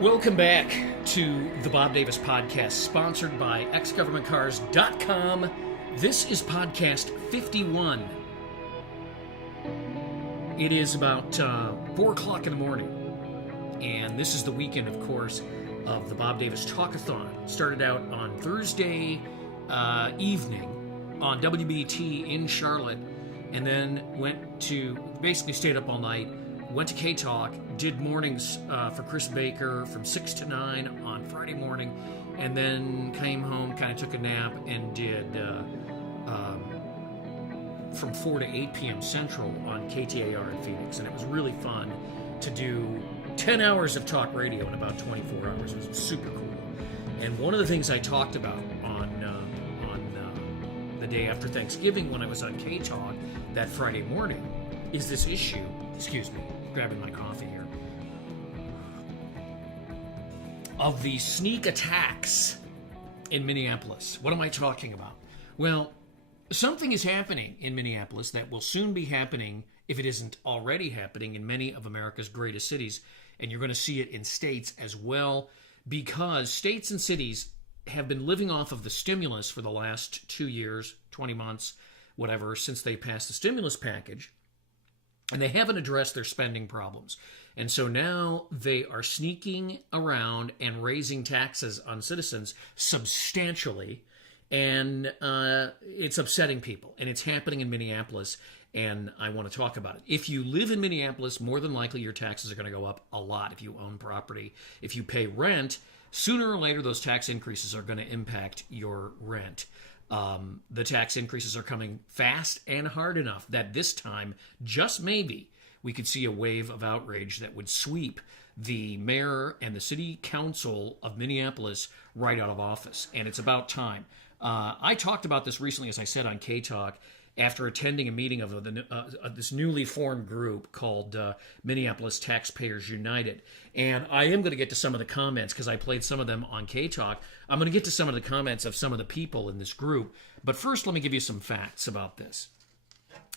Welcome back to the Bob Davis Podcast, sponsored by xgovernmentcars.com. This is podcast 51. It is about 4 o'clock in the morning, and this is the weekend, of course, of the Bob Davis Talkathon. Started out on Thursday evening on WBT in Charlotte, and then basically stayed up all night, went to K-Talk, did mornings for Chris Baker from 6 to 9 on Friday morning, and then came home, kind of took a nap, and did from 4 to 8 p.m. Central on KTAR in Phoenix. And it was really fun to do 10 hours of talk radio in about 24 hours. It was super cool. And one of the things I talked about on the day after Thanksgiving when I was on K-Talk that Friday morning is this issue, excuse me, grabbing my coffee here, of the sneak attacks in Minneapolis. What am I talking about? Well, something is happening in Minneapolis that will soon be happening, if it isn't already happening, in many of America's greatest cities, and you're going to see it in states as well, because states and cities have been living off of the stimulus for the last 2 years, 20 months, whatever, since they passed the stimulus package. And they haven't addressed their spending problems. And so now they are sneaking around and raising taxes on citizens substantially. And it's upsetting people. And it's happening in Minneapolis. And I want to talk about it. If you live in Minneapolis, more than likely your taxes are going to go up a lot if you own property. If you pay rent, sooner or later those tax increases are going to impact your rent. The tax increases are coming fast and hard enough that this time, just maybe, we could see a wave of outrage that would sweep the mayor and the city council of Minneapolis right out of office. And it's about time. I talked about this recently, as I said, on K-Talk, after attending a meeting of this newly formed group called Minneapolis Taxpayers United. And I am going to get to some of the comments because I played some of them on K-Talk. I'm going to get to some of the comments of some of the people in this group. But first, let me give you some facts about this.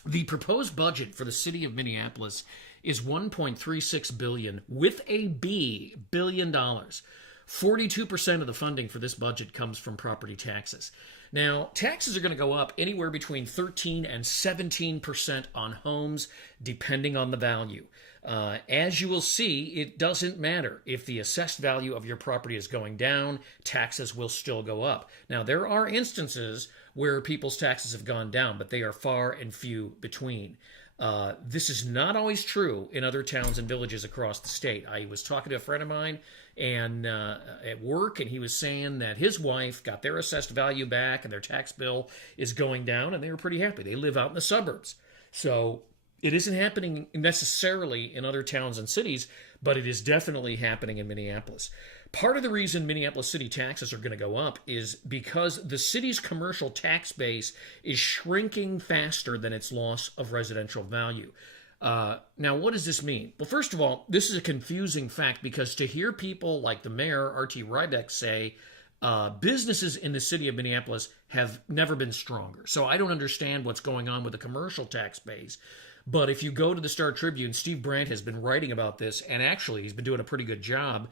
The proposed budget for the city of Minneapolis is $1.36 billion with a B, billion dollars. 42% of the funding for this budget comes from property taxes. Now, taxes are going to go up anywhere between 13 and 17% on homes, depending on the value. As you will see, it doesn't matter. If the assessed value of your property is going down, taxes will still go up. Now, there are instances where people's taxes have gone down, but they are far and few between. This is not always true in other towns and villages across the state. I was talking to a friend of mine and at work, and he was saying that his wife got their assessed value back and their tax bill is going down, and they were pretty happy. They live out in the suburbs. So it isn't happening necessarily in other towns and cities, but it is definitely happening in Minneapolis. Part of the reason Minneapolis city taxes are going to go up is because the city's commercial tax base is shrinking faster than its loss of residential value. Now, what does this mean? Well, first of all, this is a confusing fact because to hear people like the mayor, R.T. Rybak, say businesses in the city of Minneapolis have never been stronger. So I don't understand what's going on with the commercial tax base. But if you go to the Star Tribune, Steve Brandt has been writing about this, and actually he's been doing a pretty good job,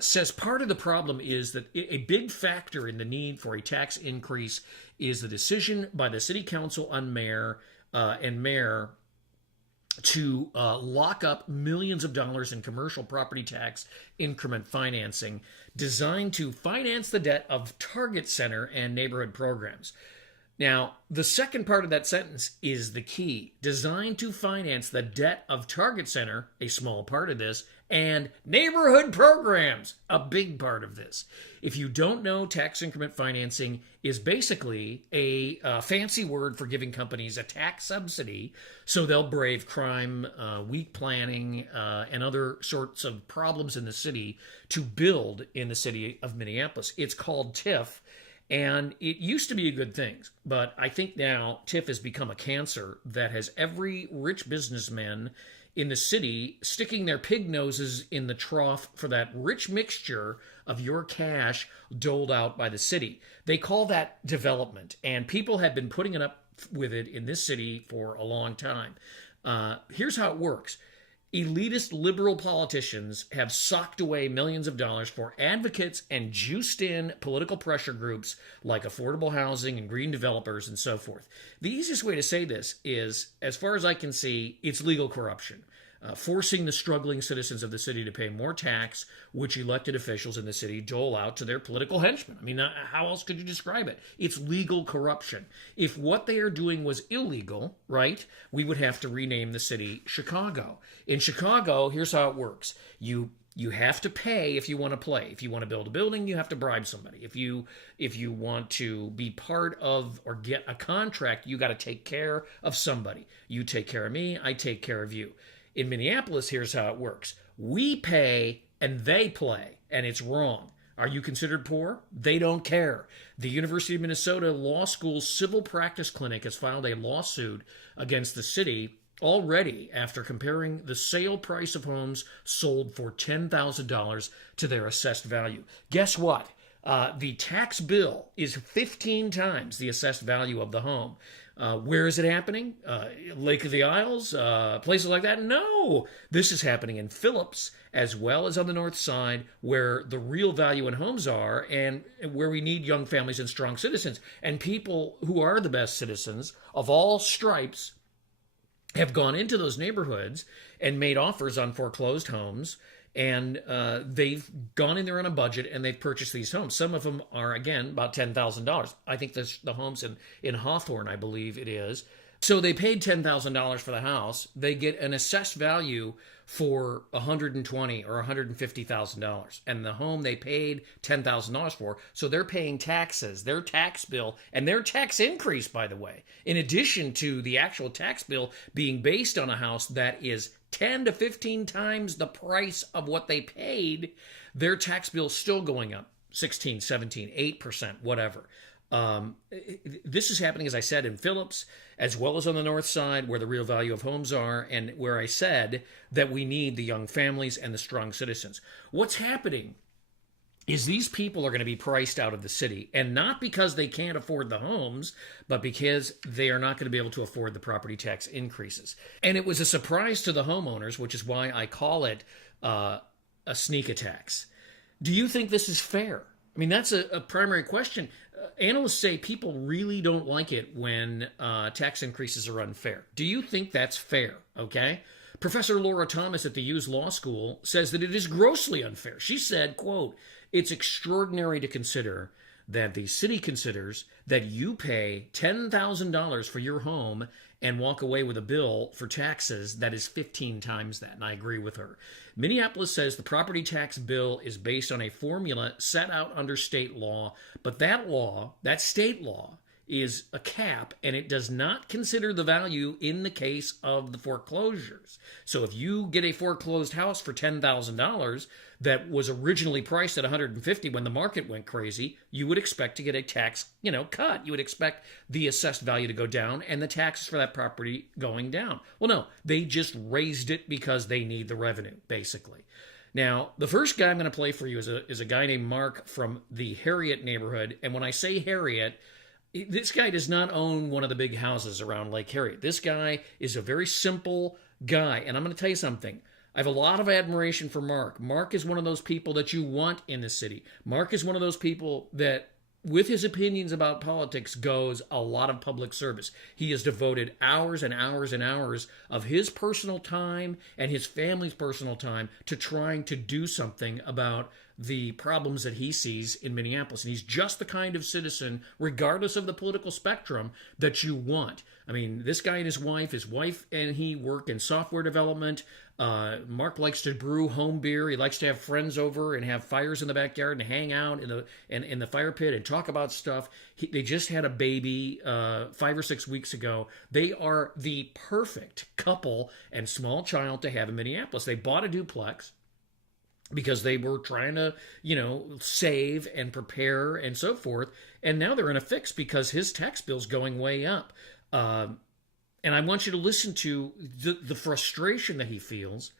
says part of the problem is that a big factor in the need for a tax increase is the decision by the city council and mayor to lock up millions of dollars in commercial property tax increment financing designed to finance the debt of Target Center and neighborhood programs. Now, the second part of that sentence is the key. Designed to finance the debt of Target Center, a small part of this, and neighborhood programs, a big part of this. If you don't know, tax increment financing is basically a fancy word for giving companies a tax subsidy so they'll brave crime, weak planning, and other sorts of problems in the city to build in the city of Minneapolis. It's called TIF. And it used to be a good thing, but I think now TIF has become a cancer that has every rich businessman in the city sticking their pig noses in the trough for that rich mixture of your cash doled out by the city. They call that development, and people have been putting it up with it in this city for a long time. Here's how it works. Elitist liberal politicians have socked away millions of dollars for advocates and juiced in political pressure groups like affordable housing and green developers and so forth. The easiest way to say this is, as far as I can see, it's legal corruption. Forcing the struggling citizens of the city to pay more tax, which elected officials in the city dole out to their political henchmen. I mean, how else could you describe it? It's legal corruption. If what they are doing was illegal, right, we would have to rename the city Chicago. In Chicago, here's how it works. You have to pay if you want to play. If you want to build a building, you have to bribe somebody. If you want to be part of or get a contract, you got to take care of somebody. You take care of me, I take care of you. In Minneapolis, here's how it works. We pay and they play, and it's wrong. Are you considered poor? They don't care. The University of Minnesota Law School's Civil Practice Clinic has filed a lawsuit against the city already after comparing the sale price of homes sold for $10,000 to their assessed value. Guess what? The tax bill is 15 times the assessed value of the home. Where is it happening? Lake of the Isles? Places like that? No! This is happening in Phillips as well as on the north side where the real value in homes are and where we need young families and strong citizens. And people who are the best citizens of all stripes have gone into those neighborhoods and made offers on foreclosed homes. And they've gone in there on a budget and they've purchased these homes. Some of them are, again, about $10,000. I think the homes in Hawthorne, I believe it is. So they paid $10,000 for the house. They get an assessed value for $120,000 or $150,000. And the home they paid $10,000 for. So they're paying taxes, their tax bill, and their tax increase, by the way, in addition to the actual tax bill being based on a house that is 10 to 15 times the price of what they paid, their tax bill is still going up 16, 17, 8%, whatever. This is happening, as I said, in Phillips, as well as on the north side where the real value of homes are and where I said that we need the young families and the strong citizens. What's happening is these people are going to be priced out of the city, and not because they can't afford the homes, but because they are not going to be able to afford the property tax increases. And it was a surprise to the homeowners, which is why I call it a sneak tax. Do you think this is fair? I mean, that's a primary question. Analysts say people really don't like it when tax increases are unfair. Do you think that's fair? Okay. Professor Laura Thomas at the Hughes Law School says that it is grossly unfair. She said, quote, "It's extraordinary to consider that the city considers that you pay $10,000 for your home and walk away with a bill for taxes that is 15 times that." And I agree with her. Minneapolis says the property tax bill is based on a formula set out under state law, but that law, that state law, is a cap, and it does not consider the value in the case of the foreclosures. So if you get a foreclosed house for $10,000 that was originally priced at $150,000 when the market went crazy, you would expect to get a tax, cut. You would expect the assessed value to go down and the taxes for that property going down. Well, no, they just raised it because they need the revenue, basically. Now, the first guy I'm going to play for you is a guy named Mark from the Harriet neighborhood. And when I say Harriet, this guy does not own one of the big houses around Lake Harriet. This guy is a very simple guy. And I'm going to tell you something. I have a lot of admiration for Mark. Mark is one of those people that you want in the city. Mark is one of those people that, with his opinions about politics, goes a lot of public service. He has devoted hours and hours and hours of his personal time and his family's personal time to trying to do something about the problems that he sees in Minneapolis. And he's just the kind of citizen, regardless of the political spectrum, that you want. I mean, this guy and his wife and he work in software development. Mark likes to brew home beer. He likes to have friends over and have fires in the backyard and hang out in the fire pit and talk about stuff. They just had a baby 5 or 6 weeks ago. They are the perfect couple and small child to have in Minneapolis. They bought a duplex because they were trying to, save and prepare and so forth. And now they're in a fix because his tax bill's going way up. And I want you to listen to the frustration that he feels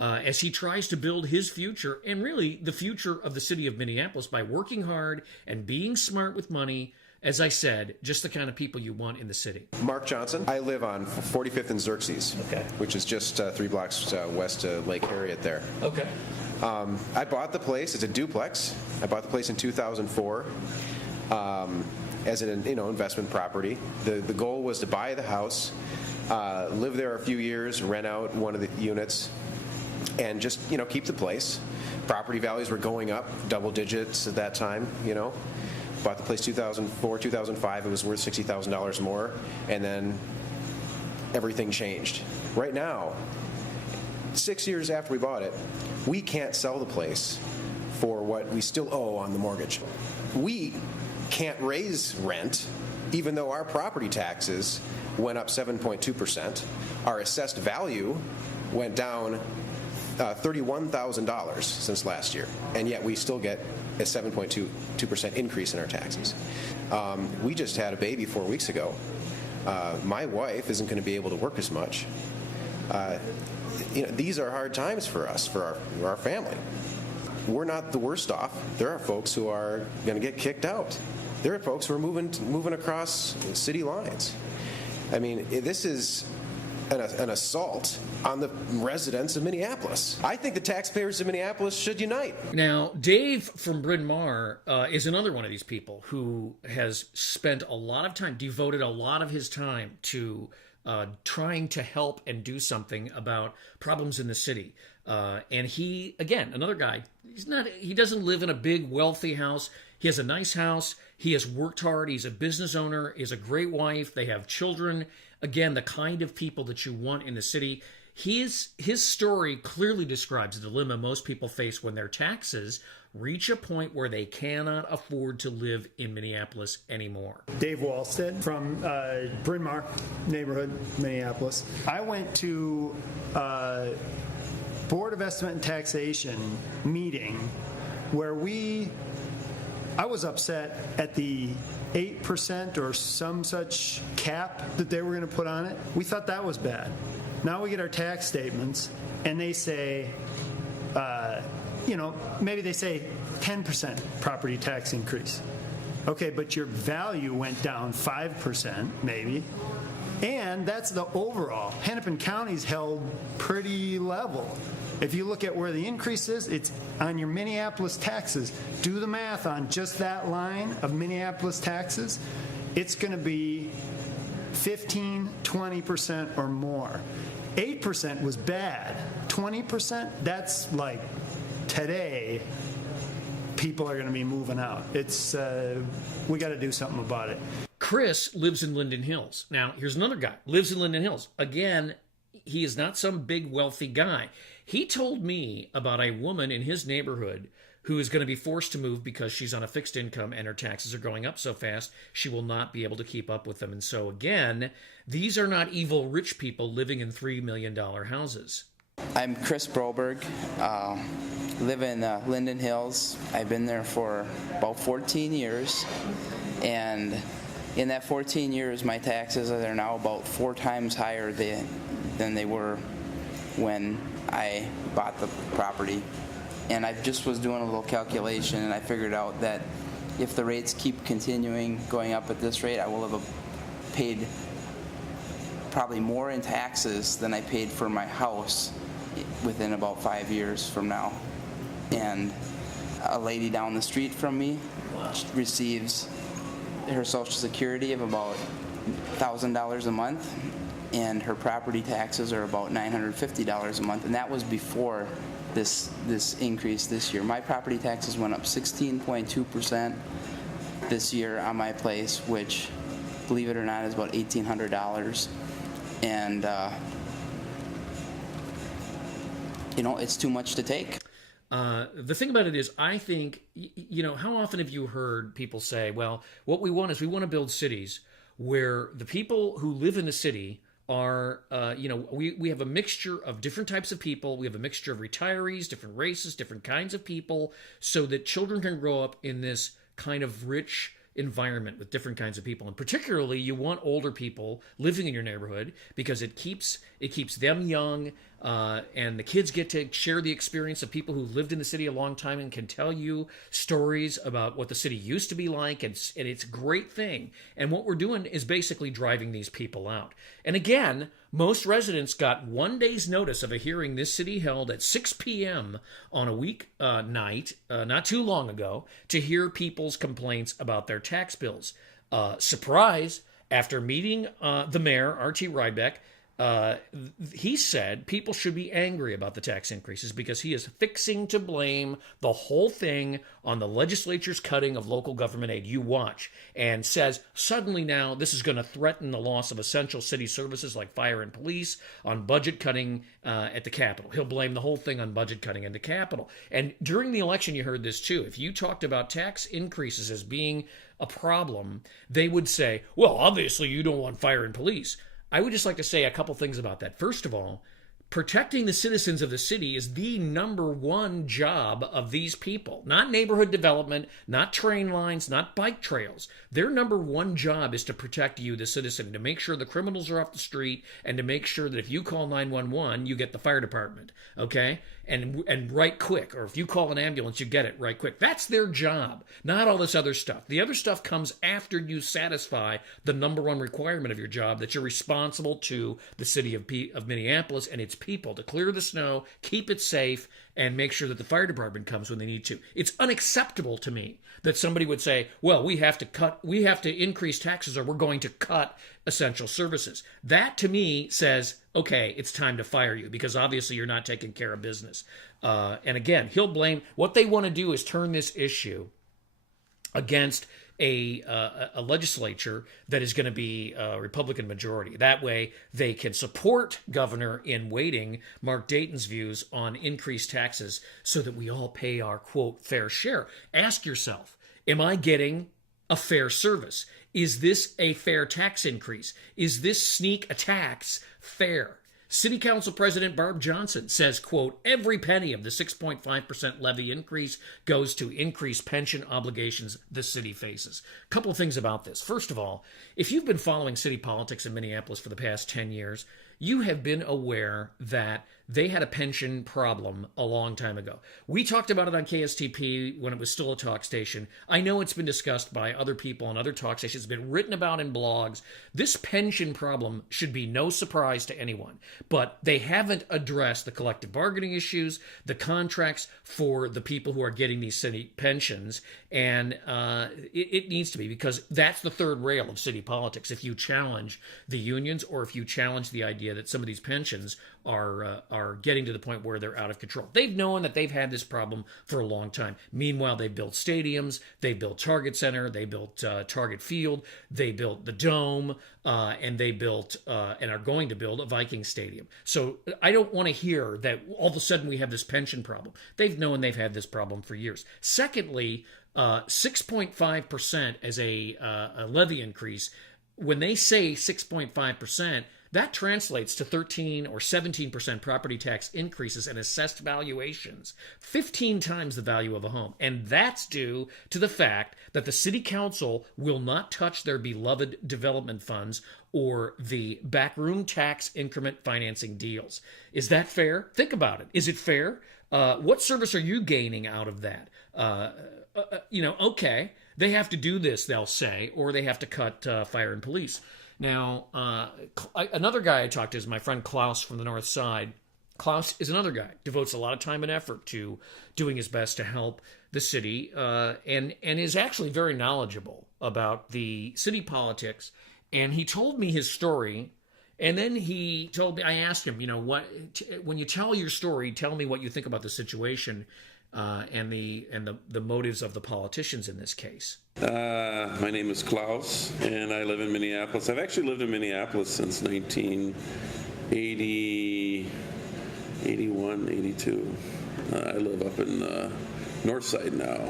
as he tries to build his future and really the future of the city of Minneapolis by working hard and being smart with money, as I said, just the kind of people you want in the city. Mark Johnson. I live on 45th and Xerxes, which is just 3 blocks west of Lake Harriet there. Okay. I bought the place. It's a duplex. I bought the place in 2004 as an investment property. The goal was to buy the house, live there a few years, rent out one of the units, and just keep the place. Property values were going up double digits at that time. Bought the place 2004, 2005. It was worth $60,000 more, and then everything changed. Right now, 6 years after we bought it, we can't sell the place for what we still owe on the mortgage. We can't raise rent, even though our property taxes went up 7.2%. Our assessed value went down $31,000 since last year, and yet we still get a 7.2% increase in our taxes. We just had a baby 4 weeks ago. My wife isn't going to be able to work as much. These are hard times for us, for our family. We're not the worst off. There are folks who are going to get kicked out. There are folks who are moving across city lines. I mean, this is an assault on the residents of Minneapolis. I think the taxpayers of Minneapolis should unite. Now, Dave from Bryn Mawr is another one of these people who has spent a lot of time, devoted a lot of his time to trying to help and do something about problems in the city. And he, again, another guy, he doesn't live in a big, wealthy house. He has a nice house. He has worked hard. He's a business owner. He has a great wife. They have children. Again, the kind of people that you want in the city. His story clearly describes the dilemma most people face when their taxes reach a point where they cannot afford to live in Minneapolis anymore. Dave Wallstead from Bryn Mawr neighborhood, Minneapolis. I went to a Board of Estimate and Taxation meeting where I was upset at the 8% or some such cap that they were going to put on it. We thought that was bad. Now we get our tax statements and they say, maybe they say 10% property tax increase. Okay, but your value went down 5% maybe. And that's the overall. Hennepin County's held pretty level. If you look at where the increase is, it's on your Minneapolis taxes. Do the math on just that line of Minneapolis taxes. It's going to be 15, 20% or more. 8% was bad. 20%, that's like today, people are going to be moving out. It's we got to do something about it. Chris lives in Linden Hills. Now, here's another guy, lives in Linden Hills. Again, he is not some big wealthy guy. He told me about a woman in his neighborhood who is going to be forced to move because she's on a fixed income and her taxes are going up so fast she will not be able to keep up with them. And so again, these are not evil rich people living in $3 million houses. I'm Chris Broberg, live in Linden Hills. I've been there for about 14 years, and in that 14 years my taxes are now about 4 times higher than they were when I bought the property. And I just was doing a little calculation, and I figured out that if the rates keep continuing going up at this rate, I will have paid probably more in taxes than I paid for my house within about 5 years from now. And a lady down the street from me receives her Social Security of about $1,000 a month, and her property taxes are about $950 a month, and that was before this increase this year. My property taxes went up 16.2% this year on my place, which, believe it or not, is about $1,800. And it's too much to take. The thing about it is, I think, how often have you heard people say, well, what we want is we want to build cities where the people who live in the city are, we have a mixture of different types of people. We have a mixture of retirees, different races, different kinds of people, so that children can grow up in this kind of rich environment with different kinds of people. And particularly, you want older people living in your neighborhood because it keeps them young. and the kids get to share the experience of people who lived in the city a long time and can tell you stories about what the city used to be like, and it's a great thing. And what we're doing is basically driving these people out. And again, most residents got 1 day's notice of a hearing this city held at 6 p.m. on a week night, not too long ago, to hear people's complaints about their tax bills. Surprise, after meeting the mayor, R.T. Rybeck, he said people should be angry about the tax increases because he is fixing to blame the whole thing on the legislature's cutting of local government aid. You watch. And says suddenly now this is going to threaten the loss of essential city services like fire and police, on budget cutting at the Capitol. He'll blame the whole thing on budget cutting at the Capitol. And during the election, you heard this too. If you talked about tax increases as being a problem, they would say, well, obviously you don't want fire and police. I would just like to say a couple things about that. First of all, protecting the citizens of the city is the number one job of these people. Not neighborhood development, not train lines, not bike trails. Their number one job is to protect you, the citizen, to make sure the criminals are off the street, and to make sure that if you call 911, you get the fire department, okay? And right quick. Or if you call an ambulance, you get it right quick. That's their job, not all this other stuff. The other stuff comes after you satisfy the number one requirement of your job, that you're responsible to the city of Minneapolis and its people to clear the snow, keep it safe, and make sure that the fire department comes when they need to. It's unacceptable to me that somebody would say, well, we have to increase taxes or we're going to cut essential services. That to me says, okay, it's time to fire you because obviously you're not taking care of business. And again, he'll blame, what they want to do is turn this issue against a legislature that is going to be a Republican majority. That way they can support Governor in waiting Mark Dayton's views on increased taxes so that we all pay our, quote, fair share. Ask yourself, am I getting a fair service? Is this a fair tax increase? Is this sneak attacks fair? City Council President Barb Johnson says, quote, every penny of the 6.5% levy increase goes to increase pension obligations the city faces. A couple of things about this. First of all, if you've been following city politics in Minneapolis for the past 10 years, you have been aware that they had a pension problem a long time ago. We talked about it on KSTP when it was still a talk station. I know it's been discussed by other people on other talk stations. It's been written about in blogs. This pension problem should be no surprise to anyone, but they haven't addressed the collective bargaining issues, the contracts for the people who are getting these city pensions, and it needs to be, because that's the third rail of city politics. If you challenge the unions or if you challenge the idea that some of these pensions are getting to the point where they're out of control. They've known that they've had this problem for a long time. Meanwhile, they've built stadiums, they built Target Center, they built Target Field, they built the Dome, and they built and are going to build a Viking Stadium. So I don't want to hear that all of a sudden we have this pension problem. They've known they've had this problem for years. Secondly, 6.5% as a levy increase. When they say 6.5%, that translates to 13 or 17% property tax increases and assessed valuations, 15 times the value of a home. And that's due to the fact that the city council will not touch their beloved development funds or the backroom tax increment financing deals. Is that fair? Think about it. Is it fair? What service are you gaining out of that? Okay, they have to do this, they'll say, or they have to cut fire and police. Now, another guy I talked to is my friend Klaus from the North Side. Klaus is another guy, devotes a lot of time and effort to doing his best to help the city, and is actually very knowledgeable about the city politics. And he told me his story, and then he told me, I asked him, when you tell your story, tell me what you think about the situation and the motives of the politicians in this case. My name is Klaus, and I live in Minneapolis. I've actually lived in Minneapolis since 1980, 81, 82. I live up in North Side now.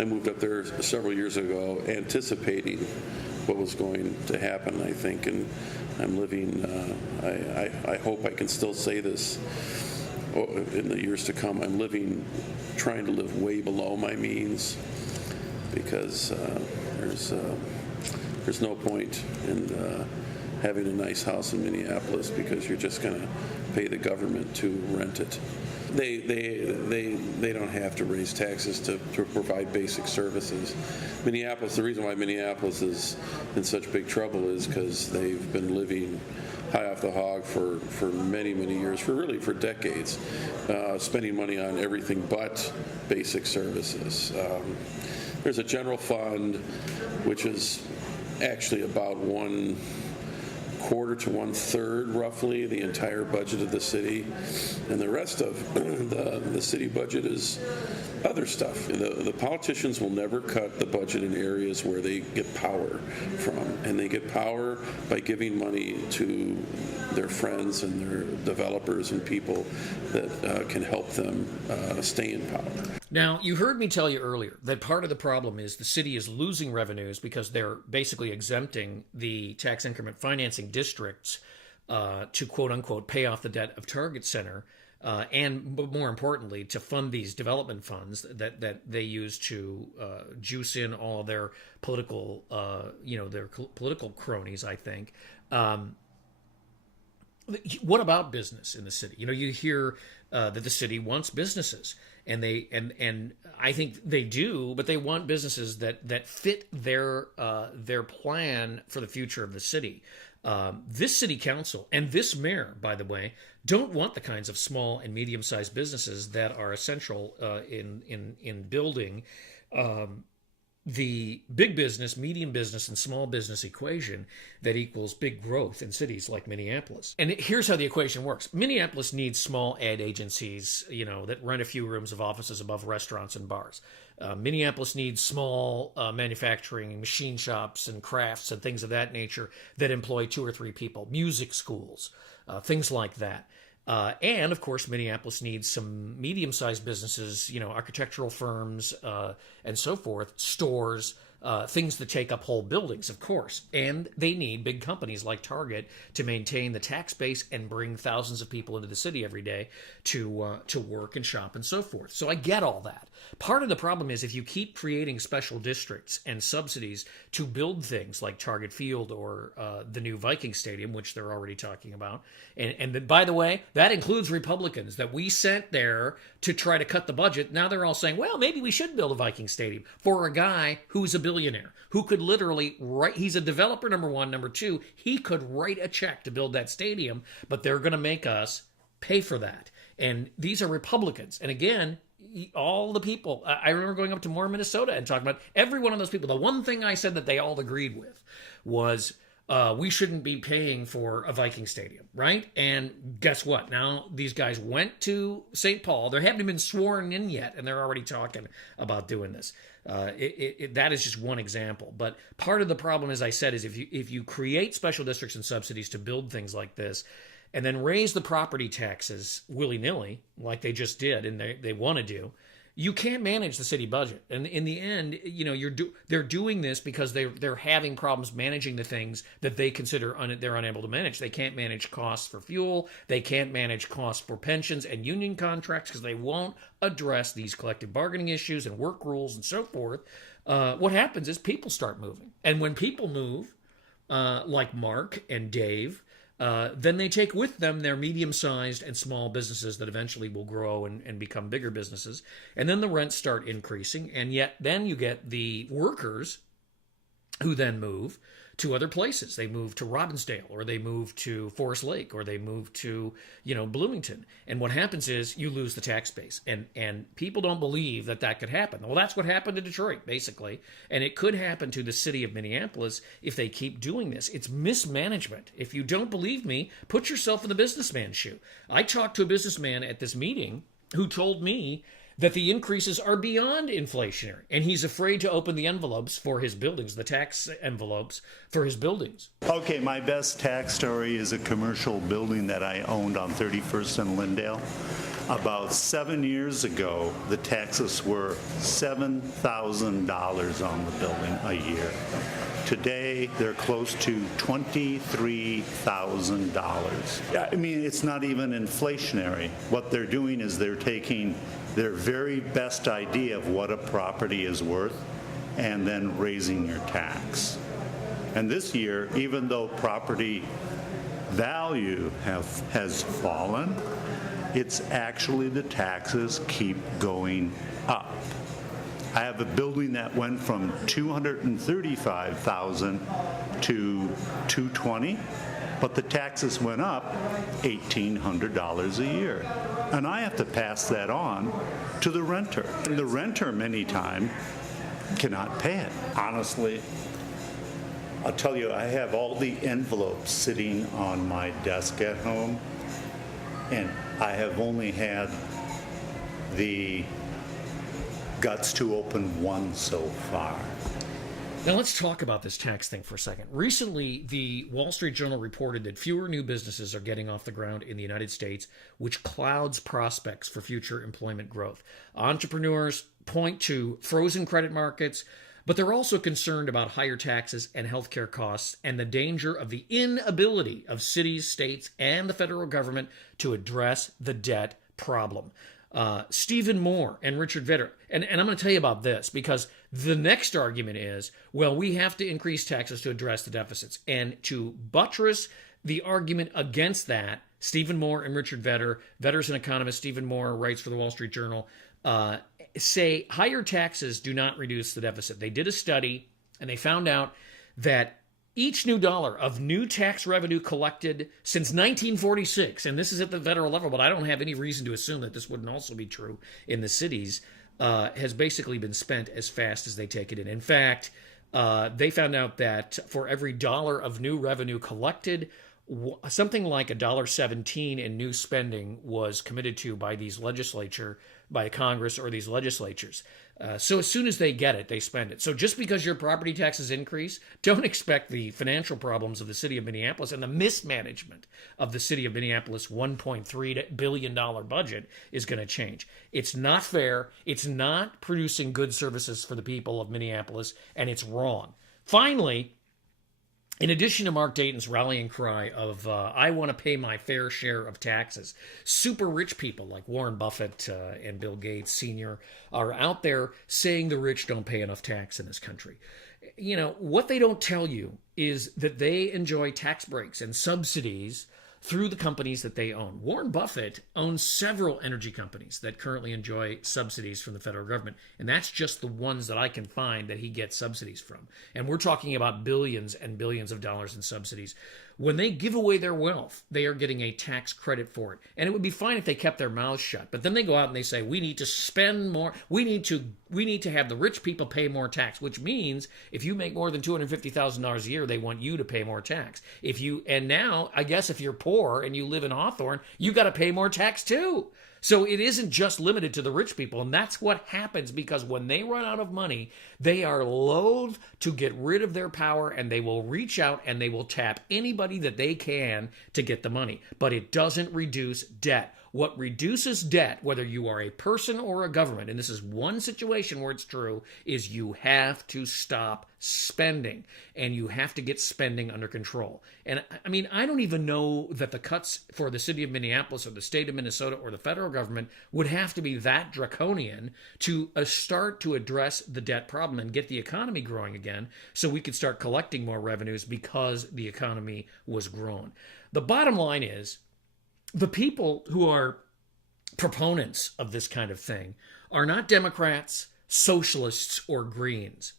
I moved up there several years ago, anticipating what was going to happen, I think, and I'm living, I hope I can still say this in the years to come. I'm trying to live way below my means, because there's no point in having a nice house in Minneapolis because you're just going to pay the government to rent it. They don't have to raise taxes to provide basic services. Minneapolis, the reason why Minneapolis is in such big trouble is because they've been living high off the hog for many years, for decades, spending money on everything but basic services. There's a general fund which is actually about 1/4 to 1/3 roughly the entire budget of the city, and the rest of the city budget is other stuff. The politicians will never cut the budget in areas where they get power from, and they get power by giving money to their friends and their developers and people that can help them stay in power. Now, you heard me tell you earlier that part of the problem is the city is losing revenues because they're basically exempting the tax increment financing districts to quote-unquote pay off the debt of Target Center, and more importantly, to fund these development funds that they use to juice in all of their political, their political cronies, I think. What about business in the city? You hear that the city wants businesses, and I think they do, but they want businesses that fit their plan for the future of the city. This city council and this mayor, by the way, don't want the kinds of small and medium-sized businesses that are essential in building the big business, medium business, and small business equation that equals big growth in cities like Minneapolis. And here's how the equation works. Minneapolis needs small ad agencies, that rent a few rooms of offices above restaurants and bars. Minneapolis needs small manufacturing, machine shops and crafts and things of that nature that employ 2 or 3 people, music schools, things like that. And, of course, Minneapolis needs some medium-sized businesses, architectural firms and so forth, stores, things that take up whole buildings, of course. And they need big companies like Target to maintain the tax base and bring thousands of people into the city every day to work and shop and so forth. So I get all that. Part of the problem is if you keep creating special districts and subsidies to build things like Target Field or the new Viking Stadium, which they're already talking about, and by the way, that includes Republicans that we sent there to try to cut the budget. Now they're all saying, well, maybe we should build a Viking Stadium for a guy who's a billionaire, who could literally he's a developer, number one. Number two, he could write a check to build that stadium, but they're going to make us pay for that. And these are Republicans. And again, all the people, I remember going up to Moore, Minnesota and talking about every one of those people. The one thing I said that they all agreed with was we shouldn't be paying for a Viking Stadium, right? And guess what? Now these guys went to St. Paul. They haven't been sworn in yet, and they're already talking about doing this. That is just one example. But part of the problem, as I said, is if you create special districts and subsidies to build things like this, and then raise the property taxes willy-nilly, like they just did and they want to do, you can't manage the city budget. And in the end, they're doing this because they're having problems managing the things that they consider they're unable to manage. They can't manage costs for fuel. They can't manage costs for pensions and union contracts because they won't address these collective bargaining issues and work rules and so forth. What happens is people start moving. And when people move, like Mark and Dave, then they take with them their medium-sized and small businesses that eventually will grow and become bigger businesses. And then the rents start increasing. And yet then you get the workers who then move to other places. They move to Robbinsdale, or they move to Forest Lake, or they move to, Bloomington. And what happens is you lose the tax base. And people don't believe that could happen. Well, that's what happened to Detroit, basically. And it could happen to the city of Minneapolis if they keep doing this. It's mismanagement. If you don't believe me, put yourself in the businessman's shoe. I talked to a businessman at this meeting who told me that the increases are beyond inflationary, and he's afraid to open the envelopes for his buildings, the tax envelopes for his buildings. Okay, my best tax story is a commercial building that I owned on 31st and Lindale. About 7 years ago, the taxes were $7,000 on the building a year. Today, they're close to $23,000. I mean, it's not even inflationary. What they're doing is they're taking their very best idea of what a property is worth and then raising your tax. And this year, even though property value has fallen, it's actually the taxes keep going up. I have a building that went from $235,000 to $220,000, but the taxes went up $1,800 a year. And I have to pass that on to the renter. And the renter many times cannot pay it. Honestly, I'll tell you, I have all the envelopes sitting on my desk at home, and I have only had the guts to open one so far. Now let's talk about this tax thing for a second. Recently, the Wall Street Journal reported that fewer new businesses are getting off the ground in the United States, which clouds prospects for future employment growth. Entrepreneurs point to frozen credit markets, but they're also concerned about higher taxes and healthcare costs and the danger of the inability of cities, states, and the federal government to address the debt problem. Stephen Moore and Richard Vedder, and I'm going to tell you about this because the next argument is, well, we have to increase taxes to address the deficits. And to buttress the argument against that, Stephen Moore and Richard Vedder, Vedder's an economist, Stephen Moore writes for the Wall Street Journal, say higher taxes do not reduce the deficit. They did a study and they found out that each new dollar of new tax revenue collected since 1946, and this is at the federal level, but I don't have any reason to assume that this wouldn't also be true in the cities, has basically been spent as fast as they take it in. In fact, they found out that for every dollar of new revenue collected, something like $1.17 in new spending was committed to by these legislature, by Congress or these legislatures. So as soon as they get it, they spend it. So just because your property taxes increase, don't expect the financial problems of the city of Minneapolis and the mismanagement of the city of Minneapolis' $1.3 billion budget is going to change. It's not fair. It's not producing good services for the people of Minneapolis, and it's wrong. Finally, in addition to Mark Dayton's rallying cry of, I want to pay my fair share of taxes, super rich people like Warren Buffett and Bill Gates Sr. are out there saying the rich don't pay enough tax in this country. You know, what they don't tell you is that they enjoy tax breaks and subsidies through the companies that they own. Warren Buffett owns several energy companies that currently enjoy subsidies from the federal government, and that's just the ones that I can find that he gets subsidies from. And we're talking about billions and billions of dollars in subsidies. When they give away their wealth, they are getting a tax credit for it. And it would be fine if they kept their mouths shut. But then they go out and they say, we need to spend more. We need to have the rich people pay more tax, which means if you make more than $250,000 a year, they want you to pay more tax. And now, I guess if you're poor and you live in Hawthorne, you got to pay more tax too. So it isn't just limited to the rich people, and that's what happens because when they run out of money, they are loath to get rid of their power, and they will reach out and they will tap anybody that they can to get the money. But it doesn't reduce debt. What reduces debt, whether you are a person or a government, and this is one situation where it's true, is you have to stop spending, and you have to get spending under control. And I mean, I don't even know that the cuts for the city of Minneapolis or the state of Minnesota or the federal government would have to be that draconian to start to address the debt problem and get the economy growing again so we could start collecting more revenues because the economy was grown. The bottom line is, the people who are proponents of this kind of thing are not Democrats, socialists, or Greens.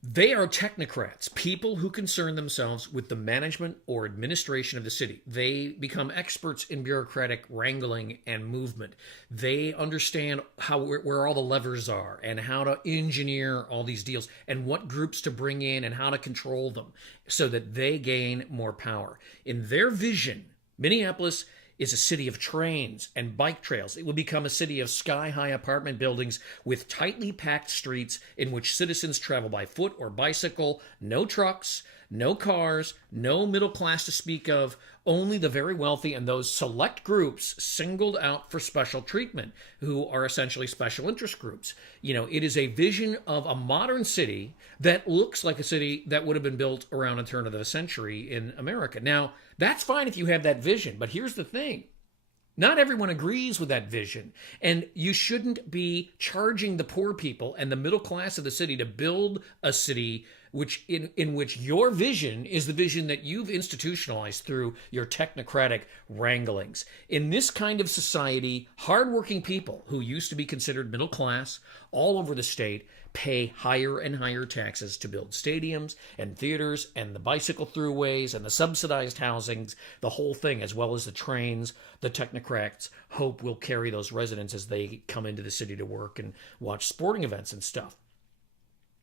They are technocrats, people who concern themselves with the management or administration of the city. They become experts in bureaucratic wrangling and movement. They understand where all the levers are and how to engineer all these deals and what groups to bring in and how to control them so that they gain more power. In their vision, Minneapolis is a city of trains and bike trails. It will become a city of sky-high apartment buildings with tightly packed streets in which citizens travel by foot or bicycle, no trucks, no cars, no middle class to speak of, only the very wealthy and those select groups singled out for special treatment, who are essentially special interest groups. You know, it is a vision of a modern city that looks like a city that would have been built around the turn of the century in America. Now, that's fine if you have that vision, but here's the thing. Not everyone agrees with that vision, and you shouldn't be charging the poor people and the middle class of the city to build a city in which your vision is the vision that you've institutionalized through your technocratic wranglings. In this kind of society, hardworking people who used to be considered middle class all over the state pay higher and higher taxes to build stadiums and theaters and the bicycle throughways and the subsidized housings, the whole thing, as well as the trains the technocrats hope will carry those residents as they come into the city to work and watch sporting events and stuff.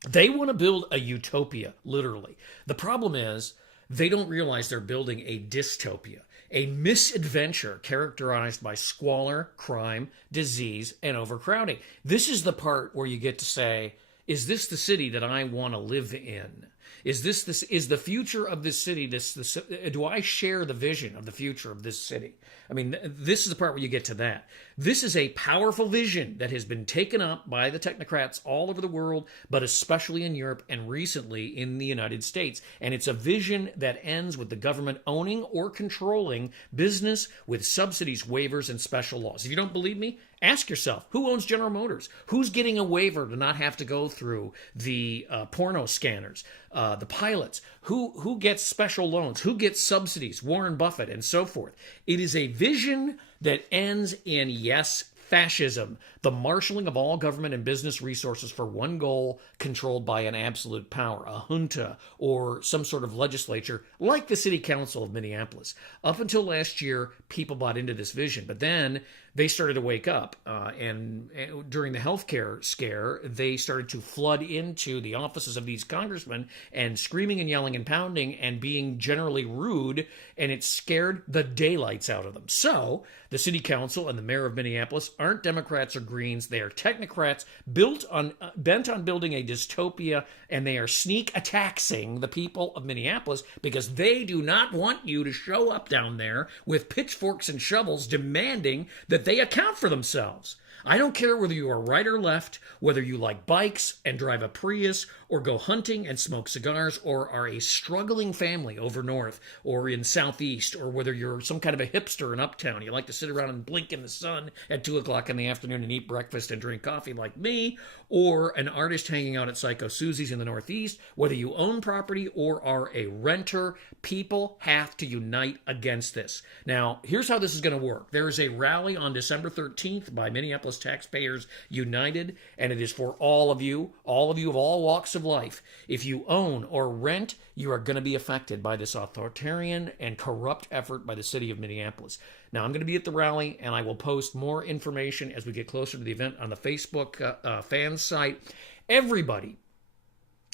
They want to build a utopia, literally. The problem is they don't realize they're building a dystopia, a misadventure characterized by squalor, crime, disease, and overcrowding. This is the part where you get to say, is this the city that I want to live in? Is the future of this city, do I share the vision of the future of this city? I mean, this is the part where you get to that. This is a powerful vision that has been taken up by the technocrats all over the world, but especially in Europe and recently in the United States. And it's a vision that ends with the government owning or controlling business with subsidies, waivers, and special laws. If you don't believe me, ask yourself, who owns General Motors? Who's getting a waiver to not have to go through the porno scanners? The pilots? Who gets special loans? Who gets subsidies? Warren Buffett and so forth. It is a vision that ends in, yes, fascism, the marshaling of all government and business resources for one goal controlled by an absolute power, a junta, or some sort of legislature, like the City Council of Minneapolis. Up until last year, people bought into this vision, but then they started to wake up, and during the healthcare scare, they started to flood into the offices of these congressmen and screaming and yelling and pounding and being generally rude, and it scared the daylights out of them. So the City Council and the mayor of Minneapolis aren't Democrats or Greens. They are technocrats bent on building a dystopia, and they are sneak attacking the people of Minneapolis because they do not want you to show up down there with pitchforks and shovels demanding that they account for themselves. I don't care whether you are right or left, whether you like bikes and drive a Prius or go hunting and smoke cigars or are a struggling family over north or in southeast, or whether you're some kind of a hipster in uptown. You like to sit around and blink in the sun at 2 o'clock in the afternoon and eat breakfast and drink coffee like me, or an artist hanging out at Psycho Susie's in the northeast. Whether you own property or are a renter, people have to unite against this. Now, here's how this is going to work. There is a rally on December 13th by Minneapolis Taxpayers United, and it is for all of you of all walks of life. If you own or rent, you are going to be affected by this authoritarian and corrupt effort by the city of Minneapolis. Now, I'm going to be at the rally, and I will post more information as we get closer to the event on the Facebook fan site. Everybody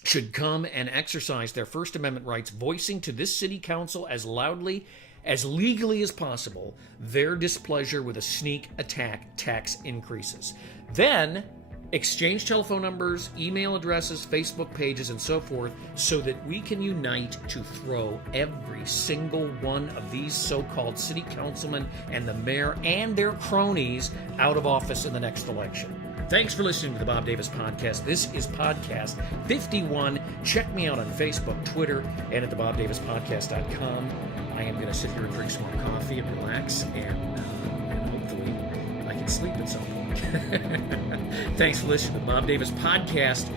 should come and exercise their First Amendment rights, voicing to this city council as loudly, as legally as possible, their displeasure with a sneak attack tax increases. Then exchange telephone numbers, email addresses, Facebook pages, and so forth, so that we can unite to throw every single one of these so-called city councilmen and the mayor and their cronies out of office in the next election. Thanks for listening to the Bob Davis Podcast. This is Podcast 51. Check me out on Facebook, Twitter, and at thebobdavispodcast.com. I am going to sit here and drink some more coffee and relax, and hopefully I can sleep at some point. Thanks for listening to the Bob Davis Podcast.